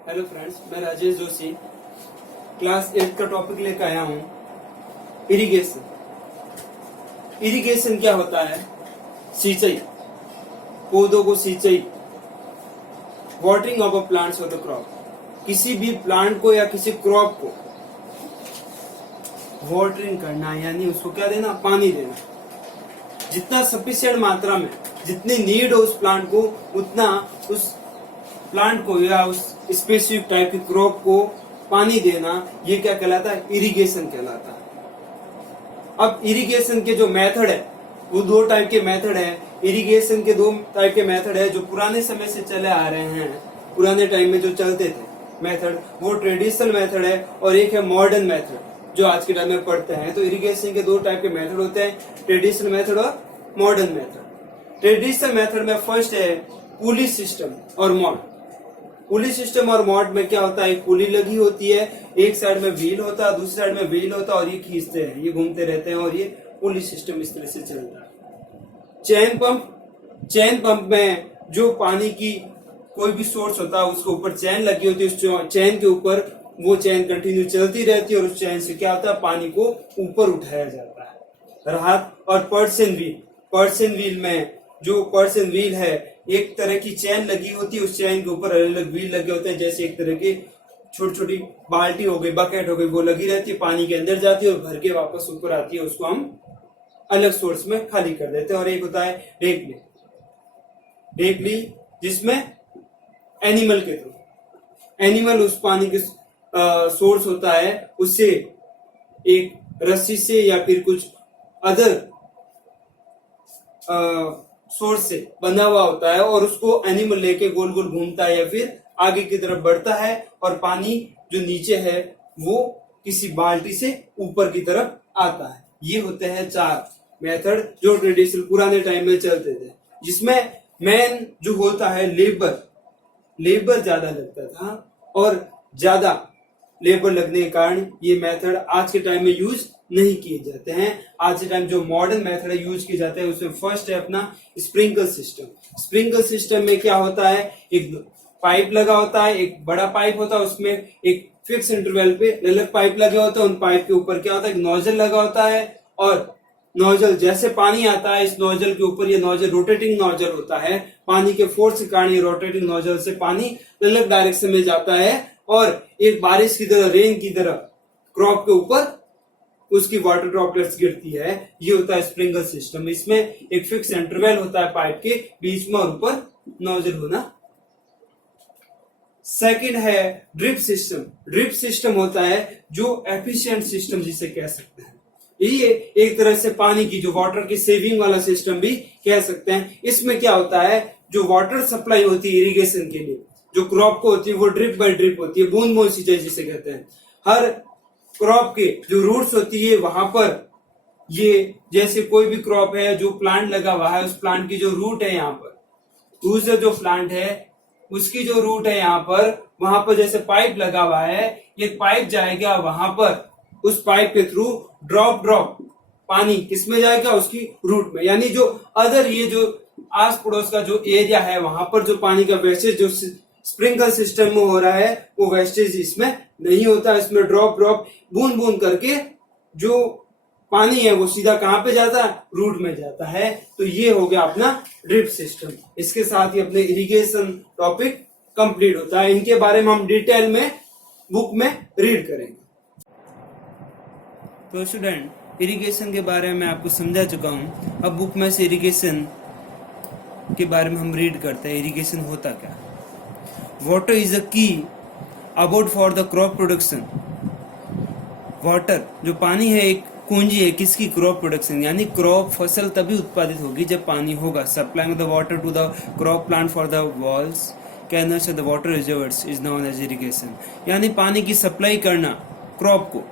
Hello friends, मैं Rajesh Joshi class 8 का topic लेकर आया हूँ इरिगेशन। इरिगेशन क्या होता है? सिंचाई, पौधों को सिंचाई, वाटरिंग ऑफ अ प्लांट्स और द क्रॉप। किसी भी प्लांट को या किसी क्रॉप को वाटरिंग करना यानी उसको क्या देना? पानी देना। जितना सफिशिएंट मात्रा में, जितनी नीड हो उस प्लांट को, उतना उस प्लांट को या उस स्पेसिफिक टाइप की क्रॉप को पानी देना, ये क्या कहलाता है? इरिगेशन कहलाता है। अब इरिगेशन के जो मेथड है वो दो टाइप के मेथड है। इरिगेशन के दो टाइप के मेथड है जो पुराने समय से चले आ रहे हैं। पुराने टाइम में जो चलते थे मेथड, वो ट्रेडिशनल मेथड है, और एक है मॉडर्न मेथड जो आज के टाइम में पढ़ते हैं। तो इरिगेशन के दो टाइप के मेथड होते हैं, ट्रेडिशनल मेथड और मॉडर्न मेथड। ट्रेडिशनल मेथड में फर्स्ट है पुली सिस्टम और मॉड। पुली सिस्टम और मॉड में क्या होता है? एक पुली लगी होती है, एक साइड में व्हील होता है, दूसरी साइड में व्हील होता है, और ये खींचते हैं, ये घूमते रहते हैं, और ये पुली सिस्टम इस तरह से चलता है। चैन पंप में जो पानी की कोई भी सोर्स होता है उसके ऊपर चैन लगी होती है, उस चैन के ऊपर वो चैन कंटिन्यू चलती रहती है, और उस चैन से क्या होता है? पानी को ऊपर उठाया जाता है। राहत और पर्सन व्हील में जो पर्सन व्हील है, एक तरह की चैन लगी होती है, उस चैन के ऊपर अलग अलग व्हील लगे होते हैं, जैसे एक तरह की छोटी छोटी बाल्टी हो गई, बकेट हो गई, वो लगी रहती है, पानी के अंदर जाती है और भर के वापस ऊपर आती है, उसको हम अलग सोर्स में खाली कर देते हैं। और एक होता है ढेकली, जिसमें एनिमल के थ्रू एनिमल उस पानी के सोर्स होता है, उससे एक रस्सी से या फिर कुछ अदर सोर्स से बंधा हुआ होता है, और उसको एनिमल लेके गोल गोल घूमता है या फिर आगे की तरफ बढ़ता है, और पानी जो नीचे है वो किसी बाल्टी से ऊपर की तरफ आता है। ये होते हैं चार मेथड जो ट्रेडिशनल पुराने टाइम में चलते थे, जिसमें मेन जो होता है लेबर ज्यादा लगता था, और ज्यादा लेबर लगने के कारण ये मेथड आज के टाइम में यूज नहीं किए जाते हैं। आज के टाइम जो मॉडर्न मेथड यूज किए जाते हैं उसमें फर्स्ट है अपना स्प्रिंकल सिस्टम। स्प्रिंकल सिस्टम में क्या होता है? एक पाइप लगा होता है, एक बड़ा पाइप होता है, उसमें एक फिक्स इंटरवल पे अलग पाइप लगे होते हैं, उन पाइप के ऊपर क्या होता है? एक नोजल लगा होता है, और नोजल जैसे पानी आता है इस नोजल के ऊपर, ये नोजल रोटेटिंग नोजल होता है, पानी के फोर्स के कारण ये रोटेटिंग नोजल से पानी अलग डायरेक्शन में जाता है, और एक बारिश की तरह, रेन की तरह क्रॉप के ऊपर उसकी वाटर ड्रॉपलेट्स गिरती है। ये होता है स्प्रिंकल सिस्टम। इसमें एक फिक्स इंटरवल होता है पाइप के बीच में, और ऊपर नोजल होना। सेकंड है ड्रिप सिस्टम। ड्रिप सिस्टम होता है जो एफिशिएंट सिस्टम जिसे कह सकते हैं। ये एक तरह से पानी की जो वाटर की सेविंग वाला सिस्टम भी कह सकते हैं। इसमें क्या होता है? जो वाटर सप्लाई होती है इरिगेशन के लिए, जो क्रॉप को होती है, वो ड्रिप बाय ड्रिप होती है, बूंद बूंद सिंचाई जिसे कहते हैं। हर क्रॉप के जो रूट्स होती है वहां पर, ये जैसे कोई भी क्रॉप है, जो प्लांट लगा हुआ है, उस प्लांट की जो रूट है यहाँ पर, दूसरा जो प्लांट है उसकी जो रूट है यहाँ पर, वहां पर जैसे पाइप लगा हुआ है, ये पाइप जाएगा वहां पर, उस पाइप के थ्रू ड्रॉप पानी किसमें जाएगा? उसकी रूट में। यानी जो अदर ये जो आस पड़ोस का जो एरिया है वहां पर जो पानी का वेस्टेज जो स्प्रिंकल सिस्टम में हो रहा है, वो वेस्टेज इसमें नहीं होता। इसमें ड्रॉप बूंद बूंद करके जो पानी है वो सीधा कहां पे जाता है? रूट में जाता है। तो ये हो गया अपना ड्रिप सिस्टम। इसके साथ ही अपने इरिगेशन टॉपिक कंप्लीट होता है। इनके बारे में हम डिटेल में बुक में रीड करेंगे। तो स्टूडेंट, इरिगेशन के बारे में आपको समझा चुका हूं। अब बुक में से इरिगेशन के बारे में हम रीड करते हैं। इरिगेशन होता क्या? वाटर इज अ की about for the crop production. Water जो पानी है एक कुंजी है किसकी? क्रॉप प्रोडक्शन, यानी क्रॉप फसल तभी उत्पादित होगी जब पानी होगा। Supplying the water to the crop plant for the wells canals the water reserves is known as irrigation. यानी पानी की सप्लाई करना क्रॉप को,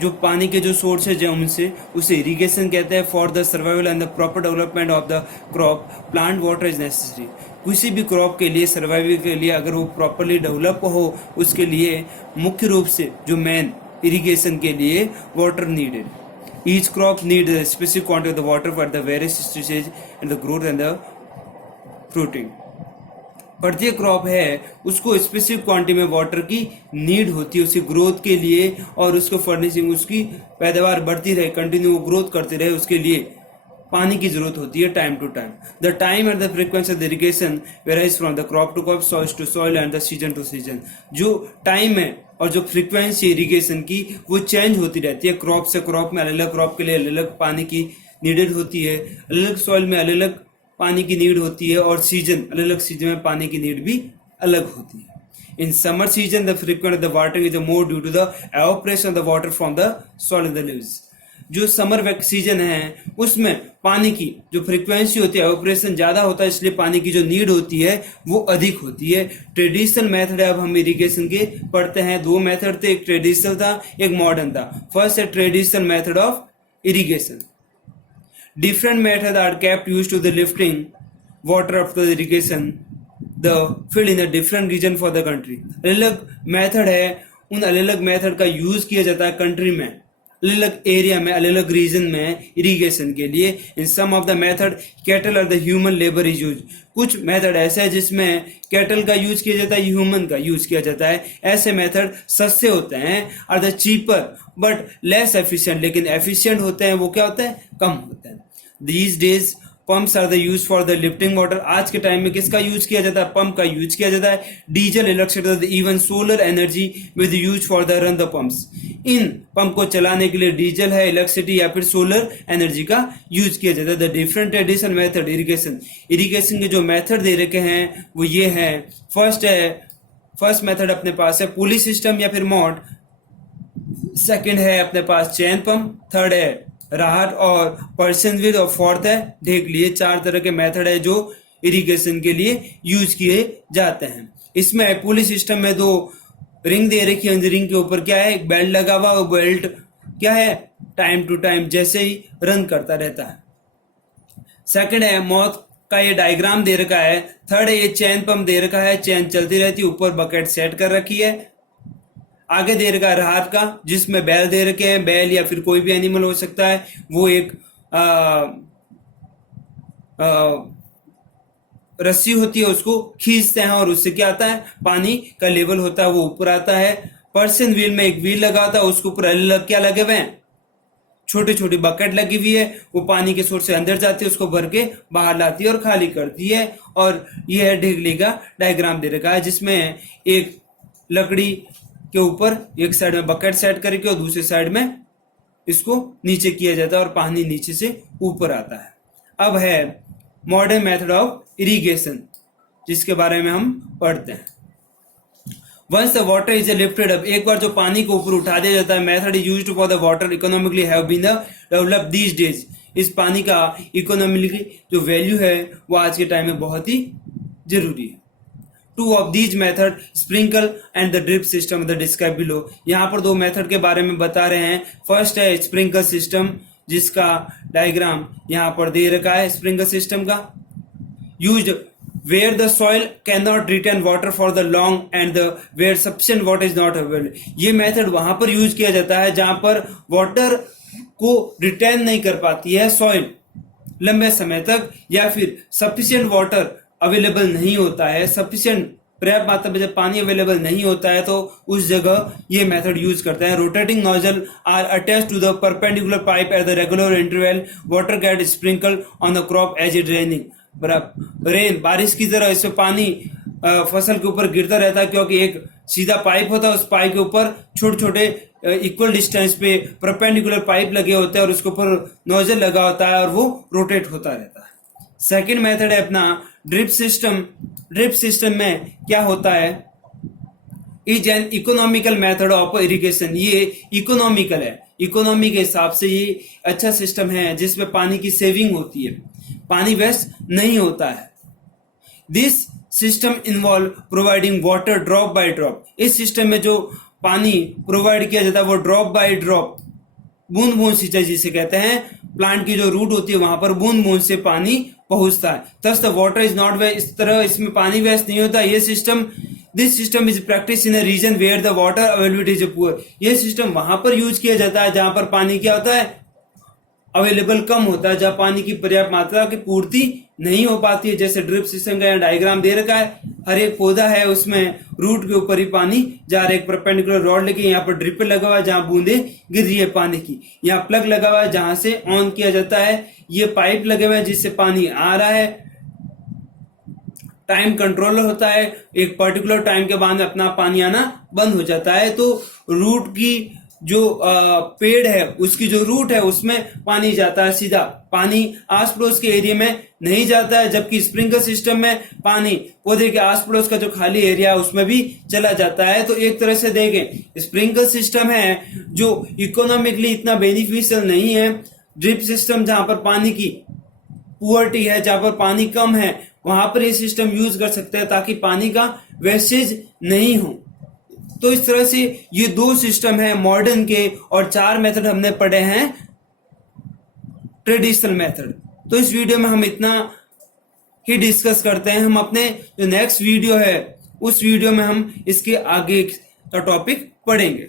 जो पानी के जो सोर्सेज है उनसे, उसे इरिगेशन कहते हैं। For the survival and the proper development of the crop plant water is necessary. किसी भी क्रॉप के लिए, सर्वाइवल के लिए, अगर वो प्रॉपरली डेवलप हो, उसके लिए मुख्य रूप से जो मेन इरिगेशन के लिए water needed. Each crop need a specific quantity of the water for the various stages and the growth and the fruiting. प्रत्येक क्रॉप है उसको स्पेसिफिक क्वांटिटी में वाटर की नीड होती है उसकी ग्रोथ के लिए, और उसको फर्निशिंग, उसकी पैदावार बढ़ती रहे, कंटिन्यू ग्रोथ करते रहे, उसके लिए पानी की जरूरत होती है time to time. The time and the frequency of the irrigation varies from the crop to crop, soil to soil and the season to season. जो टाइम है और जो फ्रीक्वेंसी इरिगेशन की वो चेंज होती रहती है. क्रॉप से क्रॉप में अलग अलग क्रॉप के लिए अलग अलग पानी की नीडेड होती है, अलग अलग सॉइल में अलग अलग पानी की नीड होती है, और सीजन अलग अलग सीजन में पानी की नीड भी अलग होती है. In summer season, the frequency of the watering is more due to the evaporation of the water from the soil and the leaves. जो समर सीजन है उसमें पानी की जो फ्रीक्वेंसी होती है, एवोपरेशन ज्यादा होता है, इसलिए पानी की जो नीड होती है वो अधिक होती है. ट्रेडिशनल मेथड है, अब हम इरिगेशन के पढ़ते हैं. दो मेथड थे, एक ट्रेडिशनल था, एक मॉडर्न था. फर्स्ट है traditional method of irrigation. Different methods are kept used to the lifting water after the irrigation the field in a different region for the country. अलग अलग मेथड है, उन अलग अलग मेथड का यूज किया जाता है कंट्री में, अलग अलग एरिया में, अलग अलग रीजन में इरिगेशन के लिए. इन सम ऑफ द मेथड कैटल और the human labour is use. कुछ मेथड ऐसे है जिसमें कैटल का यूज किया जाता है, ह्यूमन का यूज किया जाता है. ऐसे मेथड सस्ते होते हैं, और the cheaper but less efficient. लेकिन एफिशिएंट होते हैं वो क्या होते हैं, कम होते हैं. These days pumps are the use for the lifting water. आज के टाइम में किसका यूज किया जाता है, पंप का यूज किया जाता है. Diesel, electricity, even solar energy with use for the run the pumps. In pump को चलाने के लिए डीजल है, इलेक्ट्रिसिटी या फिर सोलर एनर्जी का यूज किया जाता है. The different traditional method irrigation के जो मेथड दे रखे हैं वो ये है. फर्स्ट मेथड अपने पास है पुली सिस्टम या फिर मॉड. सेकंड है अपने पास चैन पंप. थर्ड है राहत और पर्सन विद, और फोर्थ है ढेक लिए. 4 तरह के मेथड है जो इरिगेशन के लिए यूज किए जाते हैं. इसमें पुली सिस्टम में 2 रिंग दे रखी है, रिंग के ऊपर क्या है, एक बेल्ट लगा हुआ, और बेल्ट क्या है, टाइम टू टाइम जैसे ही रन करता रहता है. सेकंड है मौत का ये डायग्राम दे रखा है. थर्ड है ये चैन पंप दे रखा है, चैन चलती रहती है, ऊपर बकेट सेट कर रखी है. आगे दे रखा है राहत का, जिसमें बैल दे रखे हैं, बैल या फिर कोई भी एनिमल हो सकता है. वो एक रस्सी होती है, उसको खींचते हैं और उससे क्या आता है, पानी का लेवल होता है वो ऊपर आता है. पर्सन व्हील में एक व्हील लगा होता है, उसके ऊपर अलग क्या लगे हुए हैं, छोटी छोटी बकेट लगी हुई है. वो पानी के सोर्स से अंदर जाती है, उसको भर के बाहर लाती है और खाली करती है. और यह है ढेगली का डायग्राम दे रखा है, जिसमें एक लकड़ी के ऊपर एक साइड में बकेट सेट करके और दूसरी साइड में इसको नीचे किया जाता है और पानी नीचे से ऊपर आता है. अब है मॉडर्न मेथड ऑफ इरिगेशन, जिसके बारे में हम पढ़ते हैं. Once the water is lifted up, एक बार जो पानी को ऊपर उठा दिया जाता है, method is used for the water economically have been developed these days. इस पानी का इकोनॉमिकली जो वैल्यू है वो आज के टाइम में बहुत ही जरूरी है. Two of these method, sprinkle and the drip system, the described below. यहाँ पर 2 मेथड के बारे में बता रहे हैं. फर्स्ट है स्प्रिंकल सिस्टम, जिसका डायग्राम यहाँ पर दे रखा है. स्प्रिंकल सिस्टम का used where the soil cannot retain water for the long and the where sufficient water is not available. ये मेथड वहां पर यूज किया जाता है जहां पर वाटर को रिटेन नहीं कर पाती है सॉइल लंबे समय तक, या फिर सफिशिएंट वाटर अवेलेबल नहीं होता है, सफिशिएंट पर्याप्त मात्रा में जब पानी अवेलेबल नहीं होता है तो उस जगह ये मेथड यूज करते हैं. Rotating nozzle are attached to the perpendicular pipe at the regular interval. Water get sprinkle on the crop as it raining. Rain, बारिश की तरह इसमें पानी फसल के ऊपर गिरता रहता है, क्योंकि एक सीधा पाइप होता है, उस पाइप के ऊपर छोटे छोटे इक्वल डिस्टेंस पे परपेंडिकुलर पाइप लगे होते हैं और उसके ऊपर नोजल लगा होता है और वो रोटेट होता रहता है. सेकेंड मेथड है अपना ड्रिप सिस्टम. ड्रिप सिस्टम में क्या होता है, is an economical method of irrigation. ये इकोनॉमिकल है, इकोनॉमी के हिसाब से ये अच्छा सिस्टम है जिसमें पानी की सेविंग होती है, पानी वेस्ट नहीं होता है. This system involve providing water drop by drop. इस सिस्टम में जो पानी प्रोवाइड किया जाता है वो ड्रॉप बाय ड्रॉप, बूंद बूंद सिंचाई जिसे कहते हैं. प्लांट की जो रूट होती है वहां पर बूंद बूंद से पानी पहुंचता है. Thus the water is not waste. इस तरह इसमें पानी वेस्ट नहीं होता. ये system, this system is practice in a region where the water availability is poor. ये सिस्टम वहां पर यूज किया जाता है जहां पर पानी क्या होता है, अवेलेबल कम होता है, जहां पानी की पर्याप्त मात्रा की पूर्ति नहीं हो पाती है। जैसे ड्रिप सिस्टम का डायग्राम दे रखा है, हर एक पौधा है उसमें रूट के ऊपर ही पानी जा रहा है, एक परपेंडिकुलर रॉड लेके यहाँ पर ड्रिप लगा हुआ है जहां बूंदे गिर रही है पानी की, यहाँ प्लग लगा हुआ है जहां से ऑन किया जाता है, ये पाइप लगे हुए हैं जिससे पानी आ रहा है, टाइम कंट्रोल होता है, एक पर्टिकुलर टाइम के बाद अपना पानी आना बंद हो जाता है। तो रूट की जो पेड़ है उसकी जो रूट है उसमें पानी जाता है सीधा, पानी आस पड़ोस के एरिया में नहीं जाता है, जबकि स्प्रिंकलर सिस्टम में पानी पौधे के आस पड़ोस का जो खाली एरिया है उसमें भी चला जाता है। तो एक तरह से देखें, स्प्रिंकलर सिस्टम है जो इकोनॉमिकली इतना बेनिफिशियल नहीं है। ड्रिप सिस्टम जहां पर पानी की पुअर्टी है, जहां पर पानी कम है, वहां पर ये सिस्टम यूज कर सकते हैं ताकि पानी का वेस्टेज नहीं हो। तो इस तरह से ये दो सिस्टम है मॉडर्न के, और 4 मेथड हमने पढ़े हैं ट्रेडिशनल मेथड। तो इस वीडियो में हम इतना ही डिस्कस करते हैं। हम अपने जो नेक्स्ट वीडियो है उस वीडियो में हम इसके आगे का टॉपिक पढ़ेंगे।